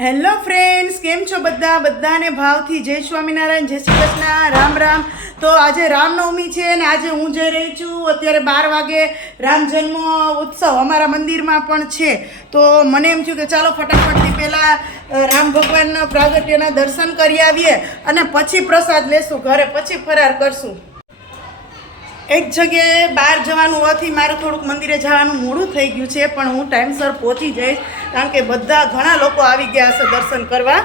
Hello friends કેમ છો બધા? બધાને ભાવથી જય સ્વામિનારાયણ, જય શ્રી કૃષ્ણ. રામ રામ. તો આજે રામનવમી છે અને આજે હું જઈ રહી છું. અત્યારે બાર વાગે રામ જન્મ ઉત્સવ અમારા મંદિરમાં પણ છે. તો મને એમ થયું કે ચાલો ફટાફટથી પહેલાં રામ ભગવાનના પ્રાગટ્યના દર્શન કરી આવીએ અને પછી પ્રસાદ લેશું ઘરે, પછી ફરાર કરશું. એક જગ્યાએ બહાર જવાનું હોવાથી મારે થોડુંક મંદિરે જવાનું મોડું થઈ ગયું છે, પણ હું ટાઈમસર પહોંચી જઈશ. કારણ કે બધા ઘણા લોકો આવી ગયા હશે દર્શન કરવા.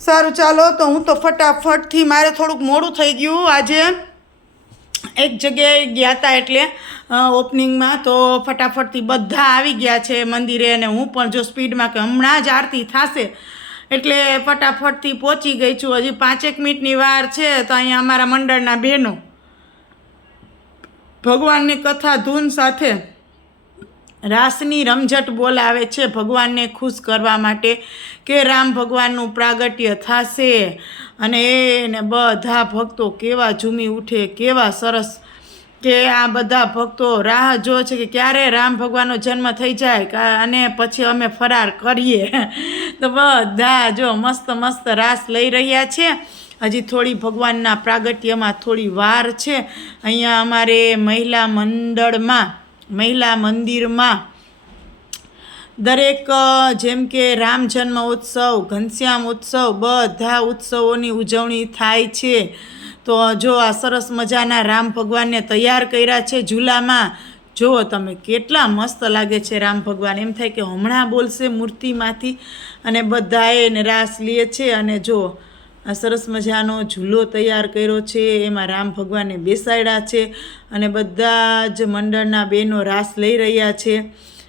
સારું, ચાલો, તો હું તો ફટાફટથી મારે થોડુંક મોડું થઈ ગયું. આજે એક જગ્યાએ ગયા હતા એટલે ઓપનિંગમાં તો ફટાફટથી બધા આવી ગયા છે મંદિરે અને હું પણ જો સ્પીડમાં કે હમણાં જ આરતી થશે, એટલે ફટાફટથી પહોંચી ગઈ છું. હજી પાંચેક મિનિટની વાર છે તો અહીંયા અમારા મંડળના બહેનો ભગવાનની કથા ધૂન સાથે રાસની રમઝટ બોલાવે છે ભગવાનને ખુશ કરવા માટે કે રામ ભગવાનનું પ્રાગટ્ય થશે. અને એને બધા ભક્તો કેવા ઝૂમી ઉઠે, કેવા સરસ કે આ બધા ભક્તો રાહ જો છે કે ક્યારે રામ ભગવાનનો જન્મ થઈ જાય અને પછી અમે ફરાર કરીએ. તો બધા જો મસ્ત મસ્ત રાસ લઈ રહ્યા છે. હજી થોડી ભગવાનના પ્રાગટ્યમાં થોડી વાર છે. અહીંયા અમારે મહિલા મંડળમાં મહિલા મંદિરમાં દરેક જેમ કે રામ જન્મ ઉત્સવ, ઘનશ્યામ ઉત્સવ, બધા ઉત્સવોની ઉજવણી થાય છે. તો, જો આ સરસ મજાના રામ ભગવાનને તૈયાર કર્યા છે ઝૂલામાં જુઓ તમે કેટલા મસ્ત લાગે છે રામ ભગવાન. એમ થાય કે હમણાં બોલશે મૂર્તિમાંથી અને બધાએ એને રાસ લે છે અને જુઓ આ સરસ મજાનો ઝૂલો તૈયાર કર્યો છે. એમાં રામ ભગવાનને બેસાડ્યા છે અને બધા જ મંડળના બહેનો રાસ લઈ રહ્યા છે.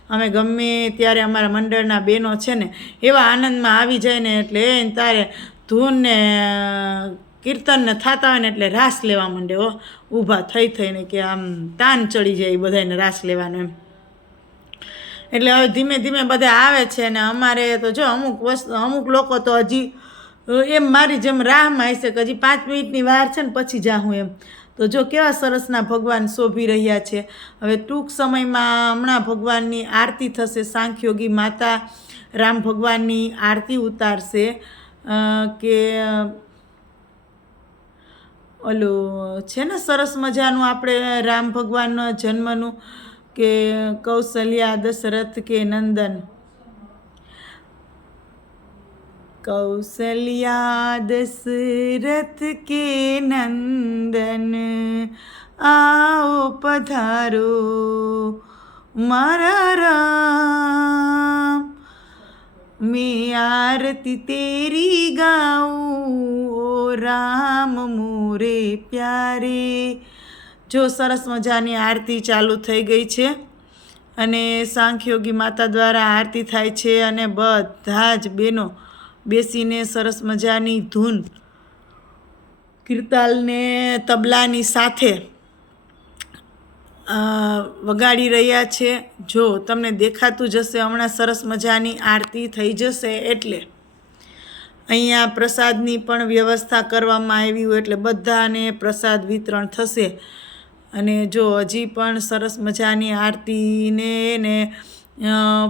અમે ગમે ત્યારે અમારા મંડળના બહેનો છે ને, એવા આનંદમાં આવી જાય ને એટલે એને તારે ધૂનને કીર્તનને કીર્તન થતા હોય ને એટલે રાસ લેવા માંડે હો. ઊભા થઈ થઈને કે આમ તાન ચડી જાય બધાને રાસ લેવાનો એમ. એટલે હવે ધીમે ધીમે બધા આવે છે ને, અમારે તો જો અમુક વસ્તુ, અમુક લોકો તો હજી એમ મારી જેમ રાહમાં હશે કે હજી પાંચ મિનિટની વાર છે ને પછી જાઉં એમ. તો જો કેવા સરસના ભગવાન શોભી રહ્યા છે. હવે ટૂંક સમયમાં હમણાં ભગવાનની આરતી થશે, સાંખ્યોગી માતા રામ ભગવાનની આરતી ઉતારશે. કે, ઓલું, છે ને સરસ મજાનું આપણે રામ ભગવાનના જન્મનું કે કૌશલ્યા, દશરથ કે નંદન? કૌશલ્યા દશરથ કે નંદન આવો પધારો મારા રામ મેં આરતી તેરી ગાઉં ઓ રામ મોરે પ્યારે જો સરસ મજાની આરતી ચાલુ થઈ ગઈ છે અને સાંખ્યોગી માતા દ્વારા આરતી થાય છે અને બધા જ બહેનો બેસીને સરસ મજાની ધૂન કીર્તાલને તબલાની સાથે વગાડી રહ્યા છે. જો તમને દેખાતું જશે હમણાં સરસ મજાની આરતી થઈ જશે એટલે અહીંયા પ્રસાદની પણ વ્યવસ્થા કરવામાં આવી હોય એટલે બધાને પ્રસાદ વિતરણ થશે. અને જો હજી પણ સરસ મજાની આરતીને ને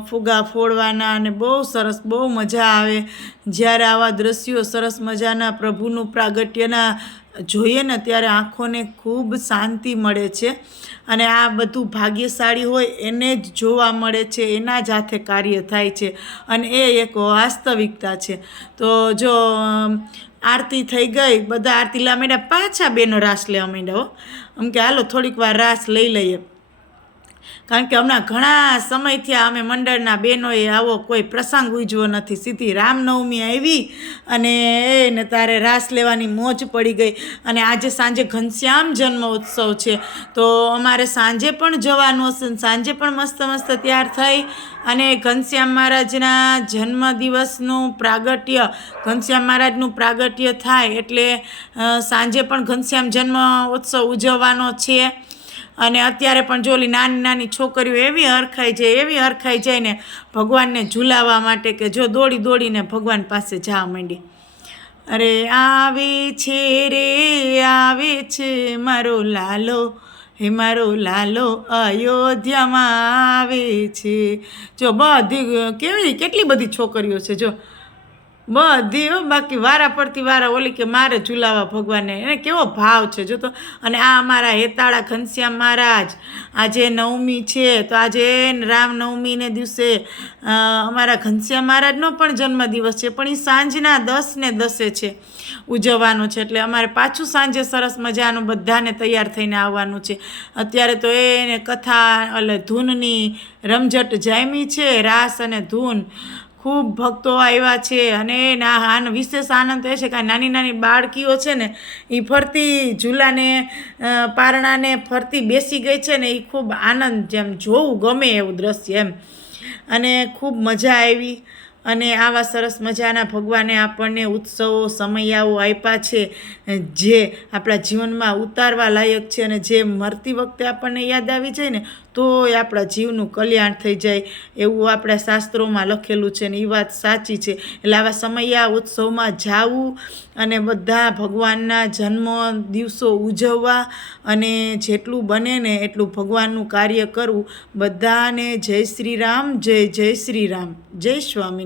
ફુગા ફોડવાના અને બહુ સરસ, બહુ મજા આવે. જ્યારે આવા દ્રશ્યો સરસ મજાના પ્રભુનું પ્રાગટ્યના જોઈએ ને ત્યારે આંખોને ખૂબ શાંતિ મળે છે. અને આ બધું ભાગ્યશાળી હોય એને જ જોવા મળે છે, એના જ હાથે કાર્ય થાય છે અને એ એક વાસ્તવિકતા છે. તો જો આરતી થઈ ગઈ, બધા આરતી લેવા માંડ્યા પાછા બેનો રાસ લેવા માંડ્યા હો. આમ કે હાલો થોડીક વાર રાસ લઈ લઈએ. કારણ કે હમણાં ઘણા સમયથી અમે મંડળના બહેનોએ આવો કોઈ પ્રસંગ ઉજવો નથી. સીધી રામનવમી આવી અને એને તારે રાસ લેવાની મોજ પડી ગઈ. અને આજે સાંજે ઘનશ્યામ જન્મ ઉત્સવ છે. તો અમારે સાંજે પણ જવાનું હશે સાંજે પણ મસ્ત મસ્ત તૈયાર થઈ. અને ઘનશ્યામ મહારાજના જન્મદિવસનું પ્રાગટ્ય, ઘનશ્યામ મહારાજનું પ્રાગટ્ય થાય એટલે સાંજે પણ ઘનશ્યામ જન્મ ઉત્સવ ઉજવવાનો છે. અને અત્યારે પણ જોલી નાની નાની છોકરીઓ એવી હરખાઈ જાય, એવી હરખાઈ જાય ને ભગવાનને ઝૂલાવા માટે કે જો દોડી દોડીને ભગવાન પાસે જવા માંડી. અરે આવે છે રે, આવે છે મારો લાલો, હે મારો લાલો, અયોધ્યામાં આવે છે. જો બધી, કેવી, કેટલી બધી છોકરીઓ છે જો બધી બાકી વારા પડતી વારા ઓલી કે મારે ઝુલાવા ભગવાનને. એને કેવો ભાવ છે, જો તો. અને આ અમારા હેતાળા ઘનશ્યામ મહારાજ, આજે નવમી છે, તો આજે રામનવમીને દિવસે અમારા ઘનશ્યામ મહારાજનો પણ જન્મદિવસ છે, પણ એ સાંજના દસ ને દસે છે, ઉજવવાનો છે. એટલે અમારે પાછું સાંજે સરસ મજાનું બધાને તૈયાર થઈને આવવાનું છે. અત્યારે તો એને કથા, એટલે ધૂનની રમઝટ જામી છે, રાસ અને ધૂન. ખૂબ ભક્તો આવ્યા છે અને ના, આનો વિશેષ આનંદ એ છે કે નાની નાની બાળકીઓ છે ને એ ફરતી ઝૂલાને પારણાને ફરતી બેસી ગઈ છે ને એ ખૂબ આનંદ જેમ જોવું ગમે એવું દ્રશ્ય એમ. અને ખૂબ મજા આવી અને આવા સરસ મજાના ભગવાને આપણને ઉત્સવો, સમયાઓ આપ્યા છે, જે આપણા જીવનમાં ઉતારવા લાયક છે અને જે મરતી વખતે આપણને યાદ આવી જાય ને તો એ આપણા જીવનું કલ્યાણ થઈ જાય. એવું આપણા શાસ્ત્રોમાં લખેલું છે ને એ વાત સાચી છે. એટલે આવા સમયા ઉત્સવમાં જાવું અને બધા ભગવાનના જન્મ દિવસો ઉજવવા અને જેટલું બને ને એટલું ભગવાનનું કાર્ય કરવું. બધાને જય શ્રી રામ, જય જય શ્રી રામ. જય સ્વામી